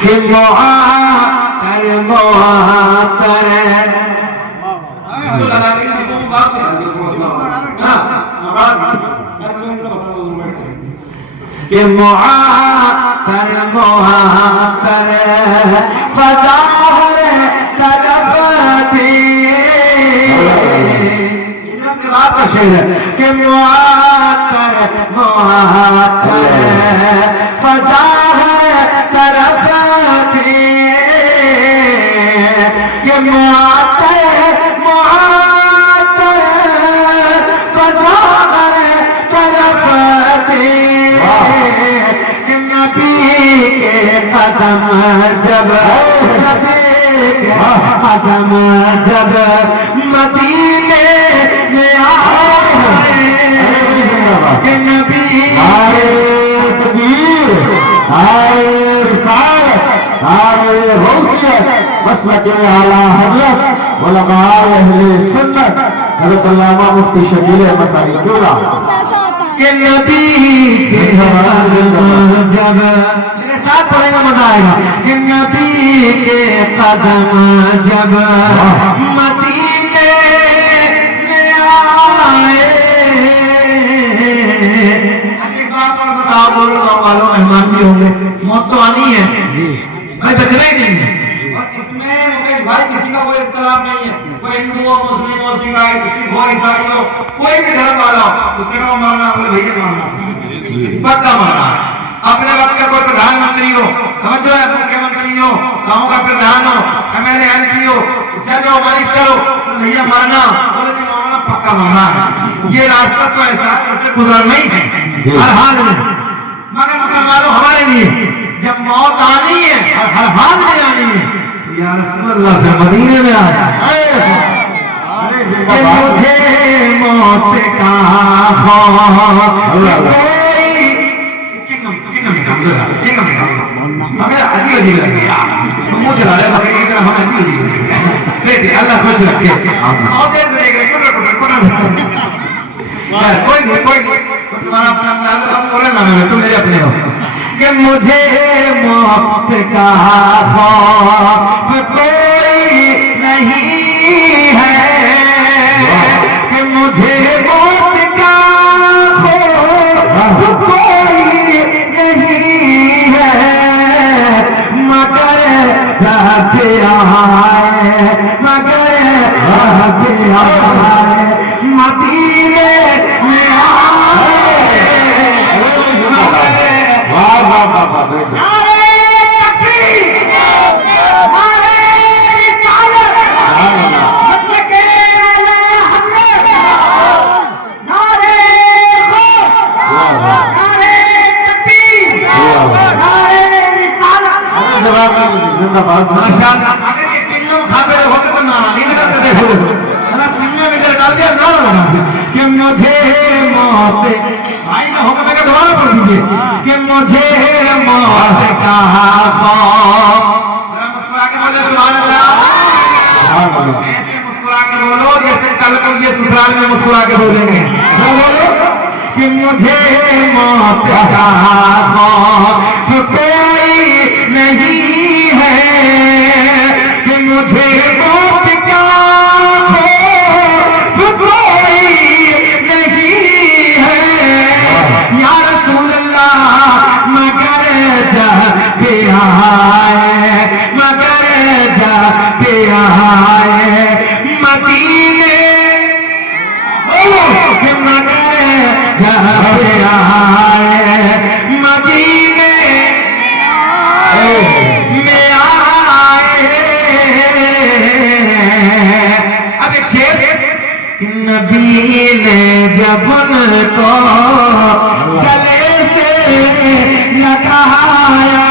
کہ معطر معطر کہ معطر معطر فضا ہے طرف تھی کہ معطر معطر فضا ہے طرف تھی کہ معطر معطر فضا ہے طرف تھی کہ نبی کے قدم جب نبی کے قدم جب مدینے میں آئے کہ نبی آئے تکبیر، آئے رسالت، آئے غوثیت، مسلک اعلیٰ حضرت علماء اہل سنت حضرت علامہ مفتی شبیر احمد کیولا کہ نبی کے قدم جب میرے ساتھ پڑھیں گا مزہ آئے گا کہ نبی کے قدم جب مدینے میں آئے ایک بات اور بتا بولنے والوں مہمان بھی ہوں گے موت تو آنی ہے بھائی بچنا ہی نہیں ہے اور اس میں مکیش بھائی کسی کا کوئی اختلاف نہیں ہے کوئی ہندو ہو مسلم ہو سکھ سکھ ہو عیسائی ہو کوئی بھی دھرم والا ہو اس نے کہا ماننا اپنے بھائی ماننا پکا ماننا اپنے وقت کا کوئی پردھان منتری ہو سمجھو ہے مکھیہ منتری ہو گاؤں کا پردھان ہو ایم ایل اے MP ہو چلو ہماری چلو بھیا ماننا بولے جی ماننا پکا ماننا ہے یہ راستہ تو ایسا ہے اس سے گزرنا ہی ہے ہر حال میں مگر مسلمانوں ہمارے لیے جب موت آنی ہے اور ہر حال میں آنی ہے یا رسول اللہ سے مدینے میں آ جائے کہ مجھے موت کا خوف ہمیں عجیب عجیب لگے منہ چلا رہے بکری کی طرح ہمیں عجیب عجیب لگے اللہ خوش رکھے اور دیر سے دیکھ رہے کوئی نہیں تمہارا اپنا بولے نا تم میرے اپنے ہو کہ مجھے موت کا خوف کوئی نہیں ہے کہ مجھے موت کا خوف کوئی نہیں ہے مگر جب آئے مگر جب آئے مدینے میں آئے کہ مجھے موت بھائی کا حکم ہے کہ دوبارہ پڑھ دیجیے کہ مجھے موت کا خوف ذرا مسکرا کے بولے سبحان اللہ ایسے مسکرا کے بولو جیسے کل کو یہ سسرال میں مسکرا کے بولیں گے بولو کہ مجھے موت کا خوف کوئی نہیں ہے کہ مجھے موت کا خوف کوئی نہیں ہے یا رسول اللہ مگر جب آئے مگر جب آئے مدینے کہ مگر جب آئے مدینے میں آئے اب ایک شعر کہ نبی نے جب ان کو گلے سے لگایا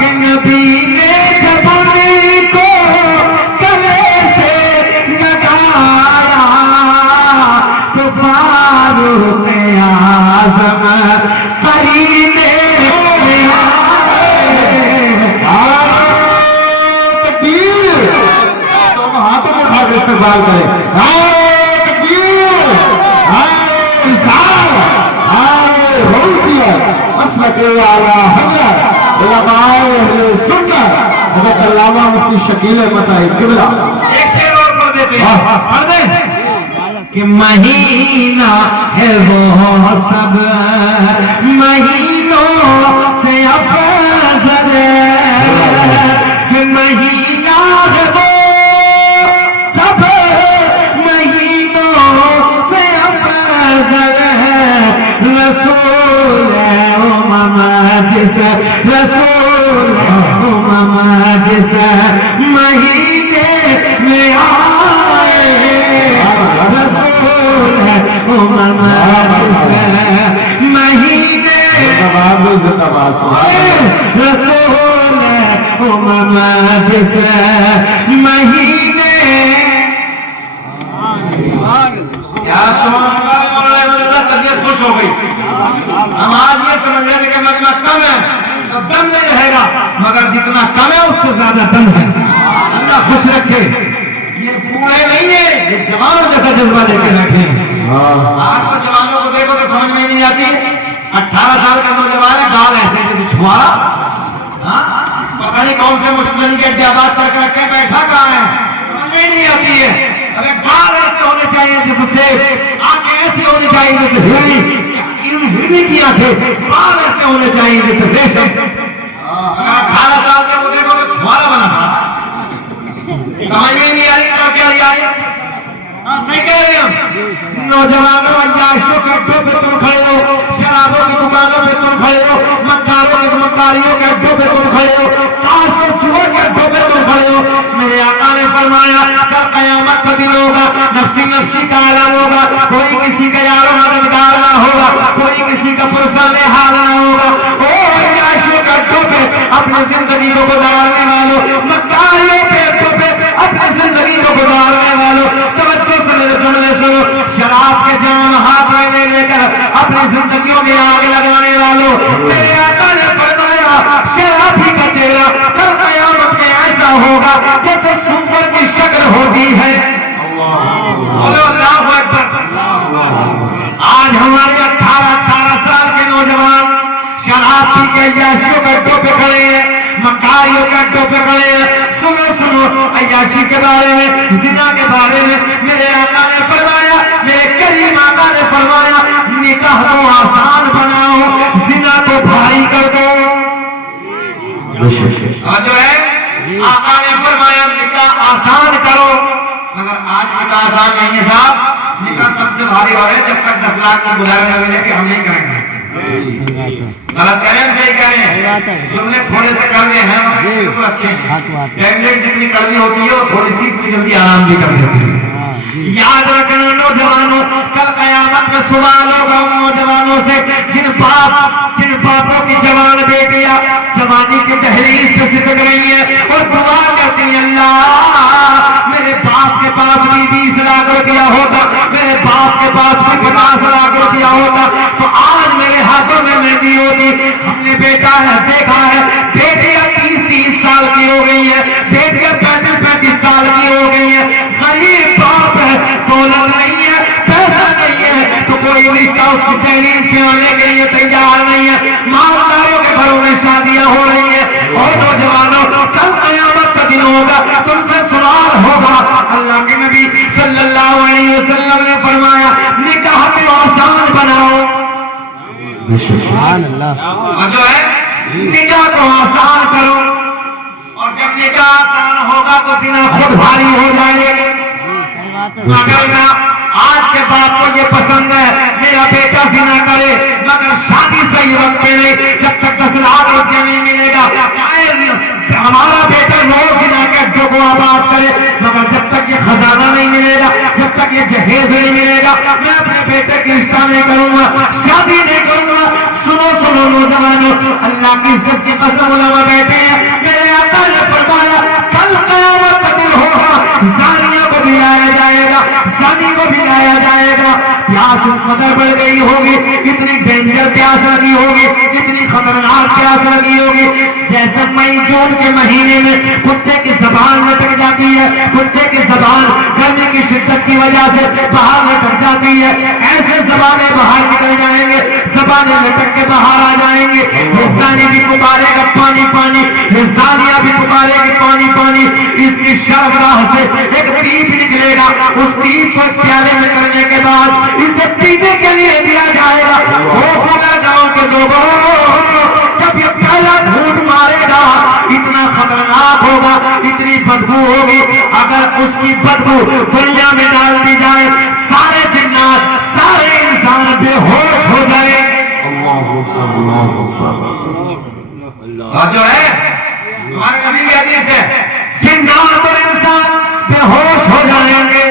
کہ نبی نے جب ان کو گلے سے لگایا تو فاروق اعظم قرینے استقبال کرے مسلک اعلیٰ حضرت علماء اہل سنت حضرت علامہ مفتی شکیل مسائل قبلہ ایک شعر اور پڑھ دیتے ہیں، پڑھ دیں کہ مہینہ ہے وہ سب مہینوں سے افضل کہ مہینہ ہے وہ سب مہینوں سے افضل رسول امم جس رسول امم جس مہینے میں آئے رسول امم جس مہینے رسول امم جس مہینے یا سبحان اللہ مولانا طبیعت خوش ہو گئی. ہم آج یہ سمجھ رہے تھے کہ مجمع کم ہے تو دم نہیں رہے گا، مگر جتنا کم ہے اس سے زیادہ دم ہے. اللہ خوش رکھے. یہ بوڑھے نہیں ہیں، یہ جوانوں جیسا جذبہ لے کے بیٹھے ہیں. آج تو جوانوں کو دیکھو کہ سمجھ میں نہیں آتی. 18 سال کا نوجوان ہے، گال ایسے جیسے چھوارا، پتہ نہیں کون سے مسلم کے اڈیاباد کر کے رکھے بیٹھا کہاں ہے، سمجھ میں نہیں آتی ہے. ارے گال ایسے ہونے چاہیے جیسے سیب، آنکھیں ایسی ہونی چاہیے جیسے ہرنی کی آنکھیں، بال ایسے ہونے چاہیے جیسے ریشم. 18 سال کا وہ دیکھو کہ چھوارا بنا تھا. سمجھ میں نہیں آئی کیا آئی. صحیح کہہ رہے ہیں. نوجوانوں عیاشوں کے اڈوں پہ تم کھڑے ہو، شرابوں کی دکانوں پہ تم کھڑے ہو، مکاروں کے مکاریوں کے اڈوں پہ تم کھڑے ہو، تاش اور جوا کے اڈوں پہ تم کھڑے ہو. میرے آقا نے فرمایا کل قیامت کا دن ہوگا، نفسی نفسی کا عالم ہوگا، کوئی کسی کا یار و مددگار نہ ہوگا، کوئی کسی کا پرسان حال نہ ہوگا. او عیاشوں کے اڈوں پہ اپنی زندگی کو گزارنے والوں، مکاریوں کے اڈوں پہ اپنی زندگی کو گزارنے والوں، توجہ سے میرے جملے سنو. شراب کے جام ہاتھ میں لے کر اپنی زندگیوں میں آگ لگانے والوں، میرے آقا نے فرمایا شرابی کا چہرہ کل قیامت میں ایسا ہوگا جیسے سور کی شکل ہوتی ہے. بولو اللہ اکبر. آج ہمارے 18 سال کے نوجوان شراب پی کے عیاشیوں کے اڈوں پہ کھڑے ہیں، مکاریوں کے اڈوں پہ کھڑے ہیں. سنو عیاشی کے بارے میں، زنا کے بارے میں میرے آقا نے فرمایا، میرے کریم آقا نے فرمایا نکاح کو آسان بناؤ، زنا کو بھاری کر دو. اور جو ہے آقا نے فرمایا نکاح آسان کرو، مگر آج نکاح آسان نہیں ہے صاحب. نکاح سب سے بھاری ہو ہے جب تک 10 لاکھ کی بلائے نہ ملے کہ ہم نہیں کریں گے. غلط کہہ رہے ہیں، صحیح کہہ رہے ہیں. جملے تھوڑے سے کڑوے ہیں مگر بالکل اچھے ہیں. ٹیبلیٹ جتنی کڑوی ہوتی ہے وہ تھوڑی سی اتنی جلدی آرام بھی کر دیتی ہے. یاد رکھنا نوجوانوں، کل قیامت میں سوال ہوگا ان نوجوانوں سے جن باپوں کی جوان بیٹیاں جوانی کی دہلیز پہ سسک رہی ہیں اور دعا کرتی ہیں اللہ میرے باپ کے پاس بھی 20 لاکھ روپیہ ہوتا، میرے باپ کے پاس بھی 50 لاکھ روپیہ ہوتا تو آج میرے ہاتھوں میں مہندی ہوتی. ہم نے بیٹا ہے دیکھا ہے، بیٹیاں 30 سال کی ہو گئی ہے، بیٹیاں 35 سال کی ہو گئی ہے. غریب باپ ہے، دولت نہیں ہے، پیسہ نہیں ہے تو کوئی رشتہ اس کی دہلیز پہ آنے کے لیے تیار نہیں ہے. مالداروں کے گھروں میں شادیاں ہو رہی ہیں. اور نوجوانوں کل قیامت کا دن ہوگا، تم سے سوال ہوگا. اللہ کے نبی صلی اللہ علیہ وسلم نے فرمایا نکاح کو آسان بناؤ. اور جو ہے نکاح کو آسان کرو، اور جب نکاح آسان ہوگا تو زنا خود بھاری ہو جائے گا. مگر نہ آج کے باپ کو یہ پسند ہے میرا بیٹا زنا کرے، مگر شادی صحیح وقت پہ نہیں. جب تک 10 لاکھ روپیہ نہیں ملے گا چاہے ہمارا بیٹا روز زنا کے اڈوں کو آباد کرے، مگر جب تک یہ خزانہ نہیں ملے گا، جب تک یہ جہیز نہیں ملے گا میں اپنے بیٹے کی رشتہ نہیں کروں گا، شادی نہیں کروں گا. سنو نوجوانوں، اللہ کی عزت کی قسم علماء بیٹھے ہیں. میرے آقا نے فرمایا کل قیامت کا دن ہوگا، زانیوں کو بھی لایا جائے گا، زانی کو بھی لایا جائے گا. پیاس اس قدر بڑھ گئی ہوگی، اتنی ڈینجر پیاس لگی ہوگی، اتنی خطرناک پیاس لگی ہوگی جیسے مئی جون کے مہینے میں کتے کی زبان لٹک جاتی ہے، کتے کی زبان گرمی کی شدت کی وجہ سے باہر لٹک جاتی ہے، ایسے والے باہر نکل جائیں گے, زبانیں لٹک کے باہر آ جائیں گے. یہ زانی بھی پکارے گا پانی پانی, یہ زانیہ بھی پکارے گی پانی پانی. اس کی شرمگاہ سے ایک پیپ نکلے گا, اس پیپ کو پیالے میں کرنے کے بعد اسے پینے کے لیے دیا جائے گا. وہ بولا جاؤ کہ لوگوں جب یہ پیالہ گھونٹ مارے گا اتنا خطرناک ہوگا, اتنی بدبو ہوگی, اگر اس کی بدبو دنیا میں ڈال دی جائے سارے جنات سارے انسان بے ہوش ہو جائیں گے. اور جو ہے تمہارے نبی کی حدیث ہے جنات اور انسان بے ہوش ہو جائیں گے.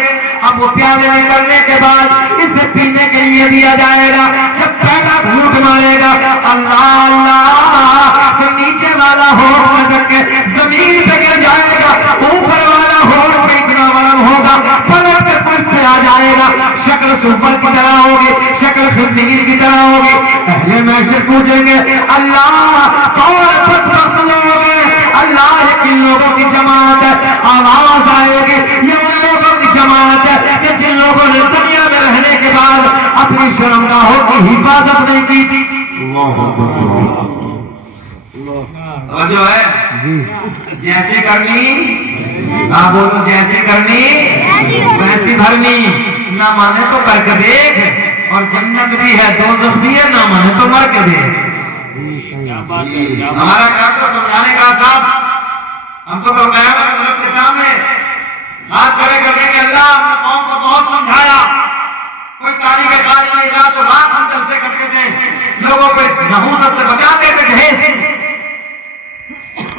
اب وہ پیالے میں کرنے کے بعد اسے پینے کے لیے دیا جائے گا. جب پہلا گھونٹ مارے گا اللہ اللہ تو نیچے والا ہونٹ لٹک کے زمین پہ گر جائے گا, اوپر والا ہونٹ پہ اتنا ورم ہوگا پلٹ کے پشت پہ آ جائے گا. شکل سفر کی طرح ہوگی, شکل خنزیر کی طرح ہوگی. اہل محشر پوچھیں گے اللہ کون بدبخت لوگ ہیں, اللہ یہ کن لوگوں کی جماعت ہے. آواز آئے گی یہ ان لوگوں کی جماعت ہے کہ جن لوگوں نے دنیا میں رہنے کے بعد اپنی شرمگاہوں کی حفاظت نہیں کی تھی. اور جو ہے جیسے کرنی آپ بولو جیسے کرنی ویسی بھرنی, نہ مانے تو کر کے دیکھ, اور جنت بھی ہے دوزخ بھی ہے, نہ مانے تو مر کے دیکھ. ہمارا کام تو سمجھانے کا صاحب, ہم تو قیامت ملک کے سامنے ہاتھ کھڑے کر دیں گے اللہ ہم نے قوم کو بہت سمجھایا, کوئی تاریخ خالی نہیں رہا تو بات ہم جلسے کرتے تھے, لوگوں کو اس نحوست سے بچاتے تھے جہیز,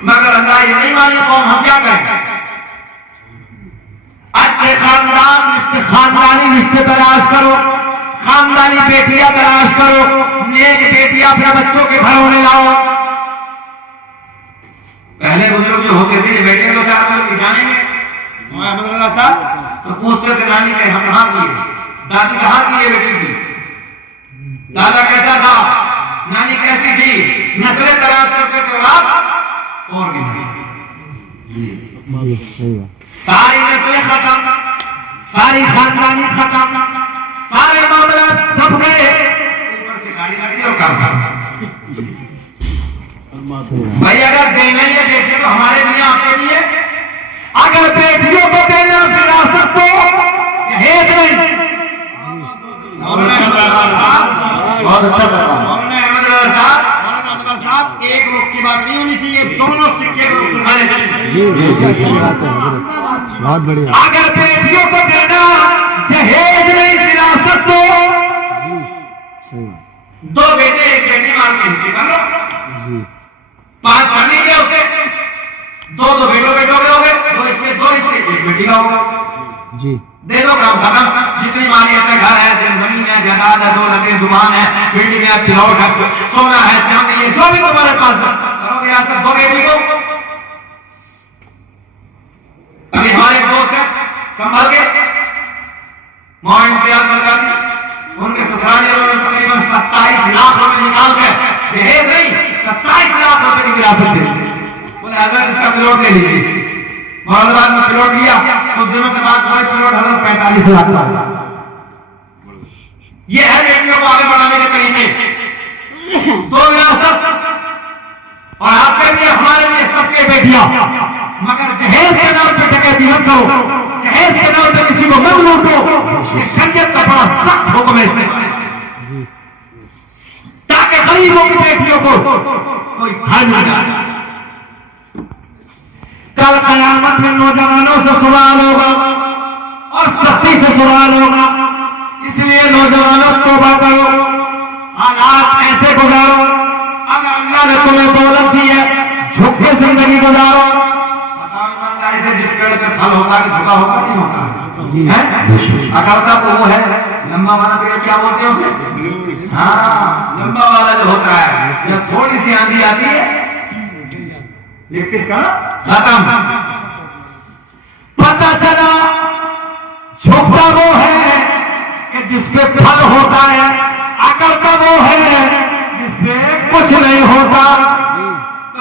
مگر اللہ یہ نہیں مانی قوم, ہم کیا کریں؟ اچھے خاندانی رشتے تلاش کرو, خاندانی بیٹیاں تلاش کرو, نیک بیٹیاں اپنے بچوں کے گھروں میں لاؤ. پہلے بزرگ جو ہوتے تھے بیٹے کو چار ملک جانیں گے محمد اللہ صاحب تو پوچھتے تھے نانی کہ ہم کہاں کی ہے, دادی کہاں کی ہے بیٹی کی, دادا کیسا تھا, نانی کیسی تھی, نسلیں تلاش کرتے تھے. اور آپ فور ساری نسلیں ختم, ساری خاندانی ختم, سارے معاملات دب گئے, اوپر سے گاڑی لگ گئی اور کام تھا. بھائی اگر دینا ہی ہے بیٹے کو ہمارے لیے آپ کے لیے, اگر بیٹیوں کو دینا وراثت تو جہیز نہیں. بہت اچھا پیغام. مولانا احمد رضا صاحب ایک رخ کی بات نہیں ہونی چاہیے, دونوں سکے رخ تمہارے بہت بڑھیا. اگر بیٹیوں کو دینا جہیز نہیں وراثت تو دو بیٹے ایک بیٹی مال کے حصے کر لو, 5 کر لیجیے اسے, دو بیٹوں گے ہو گئے, 2 اس میں 2 اس میں ایک بیٹی کا ہوگا جی, دے دو کام ختم. جتنی مالیت ہے, گھر ہے, زمین ہے, جائیداد ہے, دولت ہے, دکان ہے, بلڈنگ ہے, پلاٹ ہے, سونا ہے, چاندی ہے, جو بھی تمہارے پاس ہے کرو وراثت دو بیٹی کو. ابھی ہمارے دوست ہیں سنبھال کے موہن امتیاز مرکزی, ان کے سسرالی انہوں نے تقریباً 27 لاکھ روپے نکال کے جہیز نہیں 27 لاکھ روپے کی وراثت دے. بولے حضرت اس کا پلاٹ لے لیجیے. مولاد میں پلاٹ لیا, کچھ دنوں کے بعد کوئی پلاٹ حضرت 45 لاکھ کا. یہ ہے بیٹیوں کو آگے بڑھانے کے طریقے, 2 وراثت, اور آپ کے لیے ہمارے لیے سب کے بیٹیاں, مگر جہیز کے نام پہ ڈکیتی مت کرو, جہیز کے نام پہ کسی کو مت لوٹو. یہ شریعت کا بڑا سخت حکم ہے اس میں, تاکہ غریبوں کی بیٹیوں کو کوئی گھر نہ جائے. کل قیامت میں نوجوانوں سے سوال ہوگا اور سختی سے سوال ہوگا, اس لیے نوجوانوں توبہ کرو, حالات ایسے گزارو, اگر اللہ نے تمہیں دولت دی ہے جھک کے زندگی گزارو. بتاؤ ایمانداری سے, جس پیڑ پہ پھل ہوتا ہے جھکا ہوتا نہیں ہوتا, اکڑتا تو وہ ہے, لمبا والا پیڑ کیا بولتے ہیں اسے, ہاں لمبا والا جو ہوتا ہے, جب تھوڑی سی آندھی آتی ہے لیکٹس کا ختم. پتہ چلا جھکتا وہ ہے کہ جس پہ پھل ہوتا ہے, اکڑتا وہ ہے جس پہ کچھ نہیں ہوتا. تو